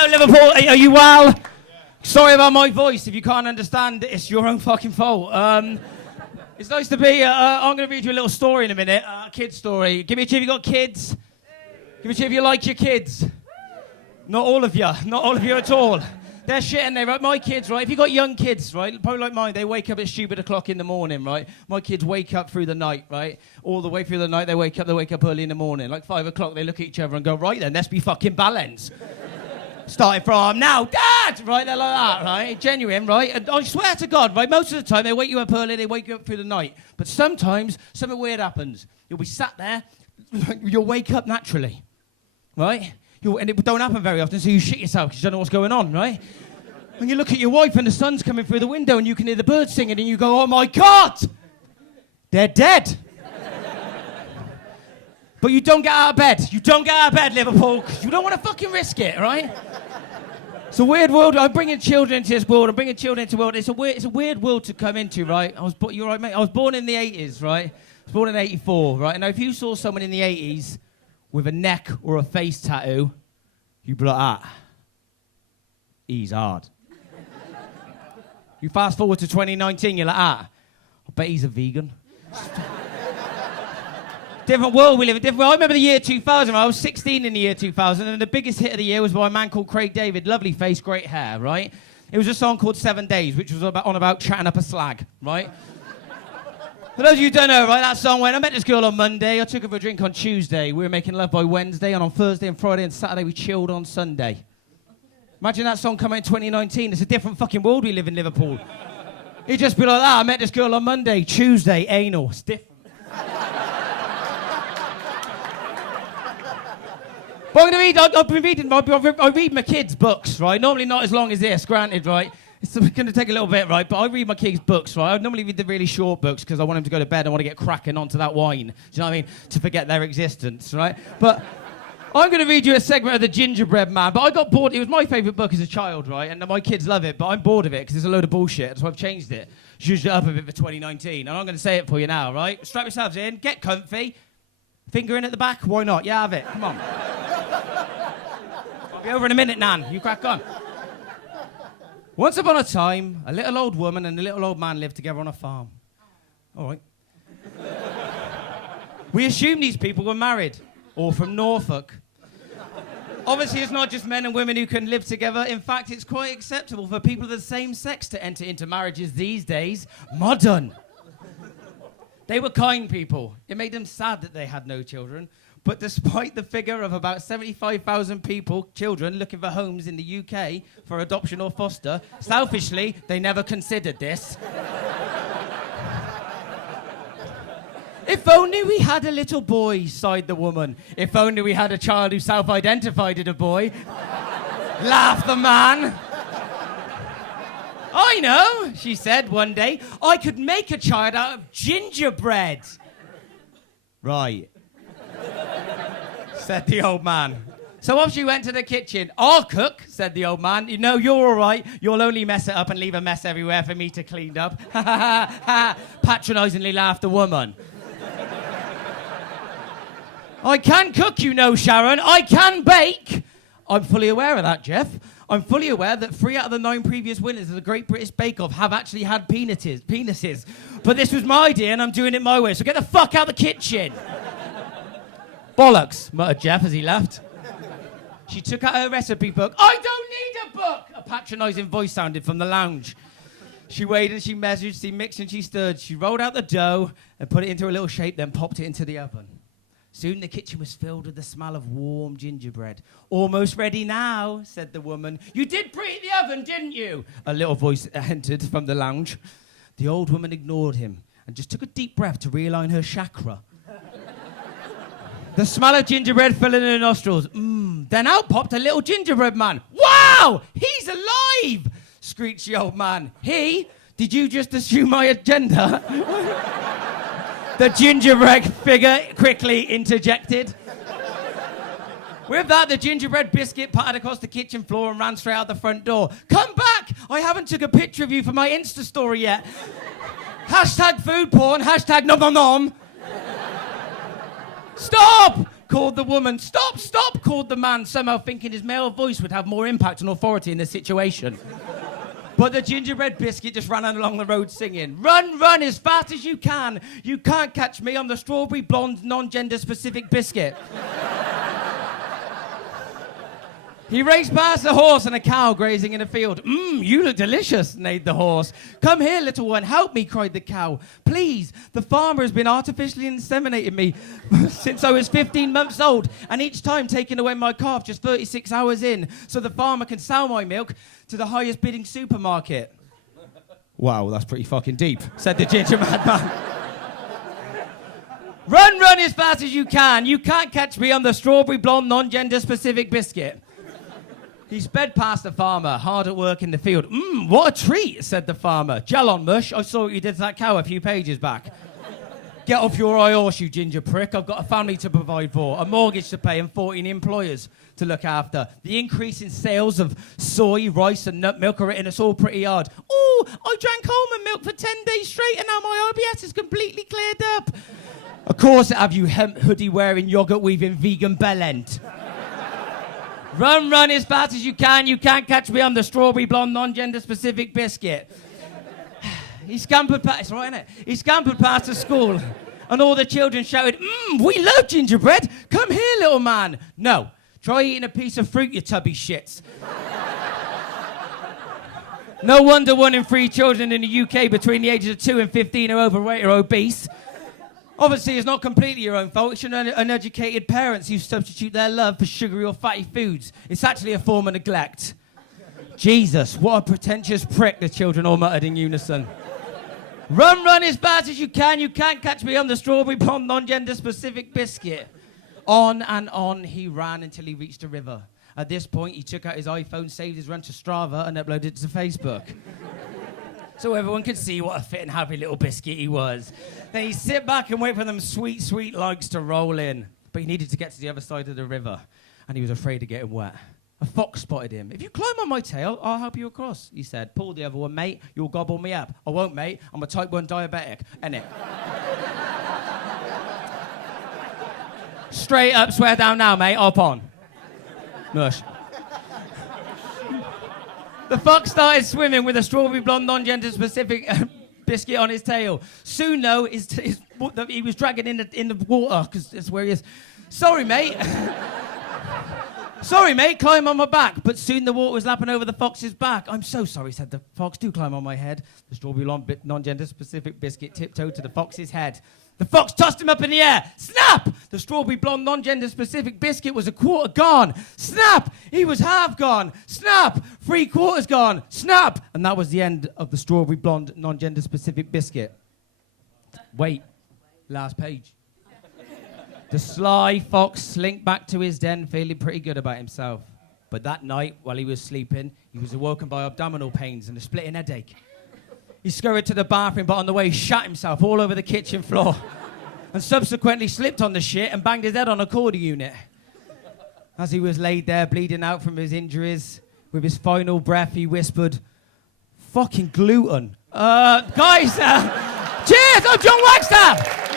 Hello, Liverpool. Are you well? Sorry about my voice. If you can't understand, it's your own fucking fault. It's nice to be. I'm going to read you a little story in a minute. A kid's story. Give me a cheer if you got kids. Give me a cheer if you like your kids. Not all of you. Not all of you at all. They're shit, and they right. My kids, right? If you got young kids, right? Probably like mine, they wake up at stupid o'clock in the morning, right? My kids wake up through the night, right? All the way through the night, they wake up early in the morning. Like 5 o'clock, they look at each other and go, right then, let's be fucking balanced. Starting from now, Dad! Right, they're like that, right? Genuine, right? And I swear to God, right? Most of the time, they wake you up early, they wake you up through the night. But sometimes, something weird happens. You'll be sat there, you'll wake up naturally, right? And it don't happen very often, so you shit yourself because you don't know what's going on, right? When you look at your wife and the sun's coming through the window and you can hear the birds singing and you go, oh my God! They're dead. But you don't get out of bed. You don't get out of bed, Liverpool, because you don't want to fucking risk it, right? It's a weird world. I'm bringing children into this world. I'm bringing children into the world. It's a weird world to come into, right? You're right, mate. I was born in the 80s, right? I was born in 84, right? And now if you saw someone in the 80s with a neck or a face tattoo, you'd be like, ah, he's hard. You fast forward to 2019, you're like, ah, I bet he's a vegan. Different world we live in. I remember the year 2000. I was 16 in the year 2000, and the biggest hit of the year was by a man called Craig David. Lovely face, great hair, right? It was a song called 7 Days, which was about chatting up a slag, right? For those of you who don't know, right, that song went, I met this girl on Monday, I took her for a drink on Tuesday, we were making love by Wednesday, and on Thursday and Friday and Saturday we chilled on Sunday. Imagine that song coming in 2019. It's a different fucking world we live in, Liverpool. It'd just be like that. I met this girl on Monday, Tuesday, anal. It's different. But I'm going to read, I've been reading, I read my kids' books, right? Normally not as long as this, granted, right? It's going to take a little bit, right? But I read my kids' books, right? I normally read the really short books because I want them to go to bed. I want to get cracking onto that wine. Do you know what I mean? To forget their existence, right? But I'm going to read you a segment of The Gingerbread Man. But I got bored. It was my favourite book as a child, right? And my kids love it. But I'm bored of it because it's a load of bullshit. So I've changed it. Zhuzhed it up a bit for 2019. And I'm going to say it for you now, right? Strap yourselves in. Get comfy. Finger in at the back. Why not? Yeah, have it. Come on. I'll be over in a minute, Nan. You crack on. Once upon a time, a little old woman and a little old man lived together on a farm. All right. We assume these people were married or from Norfolk. Obviously, it's not just men and women who can live together. In fact, it's quite acceptable for people of the same sex to enter into marriages these days. Modern. They were kind people. It made them sad that they had no children. But despite the figure of about 75,000 children looking for homes in the UK for adoption or foster, selfishly, they never considered this. If only we had a little boy, sighed the woman. If only we had a child who self-identified as a boy. Laughed the man. I know, she said one day. I could make a child out of gingerbread. Right. Said the old man. So off she went to the kitchen. I'll cook, said the old man. You know, you're all right. You'll only mess it up and leave a mess everywhere for me to clean up. Ha ha ha ha. Patronisingly laughed the woman. I can cook, you know, Sharon. I can bake. I'm fully aware of that, Jeff. I'm fully aware that 3 out of the 9 previous winners of the Great British Bake Off have actually had penises. But this was my idea and I'm doing it my way. So get the fuck out of the kitchen. Bollocks, muttered Jeff as he left. She took out her recipe book. I don't need a book! A patronising voice sounded from the lounge. She weighed and she measured, she mixed and she stirred. She rolled out the dough and put it into a little shape, then popped it into the oven. Soon the kitchen was filled with the smell of warm gingerbread. Almost ready now, said the woman. You did preheat the oven, didn't you? A little voice entered from the lounge. The old woman ignored him and just took a deep breath to realign her chakra. The smell of gingerbread filling her nostrils. Then out popped a little gingerbread man. Wow! He's alive! Screeched the old man. He? Did you just assume my agenda? The gingerbread figure quickly interjected. With that, the gingerbread biscuit pattered across the kitchen floor and ran straight out the front door. Come back! I haven't took a picture of you for my Insta story yet. Hashtag food porn, hashtag nom nom nom. Stop! called the woman. Stop, stop, called the man, somehow thinking his male voice would have more impact and authority in the situation. But the gingerbread biscuit just ran along the road singing, run, run as fast as you can. You can't catch me, I'm the strawberry blonde non-gender specific biscuit. He raced past a horse and a cow grazing in a field. You look delicious, neighed the horse. Come here, little one, help me, cried the cow. Please, the farmer has been artificially inseminating me since I was 15 months old, and each time taking away my calf just 36 hours in, so the farmer can sell my milk to the highest bidding supermarket. Wow, that's pretty fucking deep, said the ginger madman. Run, run as fast as you can. You can't catch me on the strawberry blonde non-gender specific biscuit. He sped past the farmer, hard at work in the field. What a treat, said the farmer. Gel on, mush. I saw what you did to that cow a few pages back. Get off your high horse, you ginger prick. I've got a family to provide for, a mortgage to pay, and 14 employers to look after. The increase in sales of soy, rice, and nut milk are hitting us all pretty hard. Oh, I drank almond milk for 10 days straight, and now my IBS is completely cleared up. Of course, have you hemp hoodie wearing, yogurt weaving, vegan bellend. Run, run as fast as you can. You can't catch me on the strawberry blonde non-gender specific biscuit. He scampered past, it's right, isn't it? He scampered past the school, and all the children shouted, we love gingerbread. Come here, little man. No, try eating a piece of fruit, you tubby shits. No wonder 1 in 3 children in the UK between the ages of 2 and 15 are overweight or obese. Obviously, it's not completely your own fault. It's your uneducated parents who substitute their love for sugary or fatty foods. It's actually a form of neglect. Jesus, what a pretentious prick, the children all muttered in unison. Run, run as fast as you can. You can't catch me on the strawberry blonde non-gender specific biscuit. On and on he ran until he reached a river. At this point, he took out his iPhone, saved his run to Strava, and uploaded it to Facebook. So everyone could see what a fit and happy little biscuit he was. Then he'd sit back and wait for them sweet, sweet likes to roll in. But he needed to get to the other side of the river, and he was afraid of getting wet. A fox spotted him. If you climb on my tail, I'll help you across, he said. Pull the other one, mate. You'll gobble me up. I won't, mate. I'm a type 1 diabetic, innit? Straight up, swear down now, mate. Hop on. Mush. The fox started swimming with a strawberry blonde non-gender specific biscuit on his tail. Soon, though, he was dragging in the water, because that's where he is. Sorry, mate. Sorry, mate, climb on my back. But soon the water was lapping over the fox's back. I'm so sorry, said the fox. Do climb on my head. The strawberry blonde non-gender specific biscuit tiptoed to the fox's head. The fox tossed him up in the air. Snap! The strawberry blonde non-gender specific biscuit was a quarter gone. Snap! He was half gone. Snap! 3/4 gone. Snap! And that was the end of the strawberry blonde non-gender specific biscuit. Wait. Last page. The sly fox slinked back to his den, feeling pretty good about himself. But that night, while he was sleeping, he was awoken by abdominal pains and a splitting headache. He scurried to the bathroom, but on the way, he shot himself all over the kitchen floor and subsequently slipped on the shit and banged his head on a corda unit. As he was laid there, bleeding out from his injuries, with his final breath, he whispered, fucking gluten. Guys, cheers, I'm John Wagstaffe!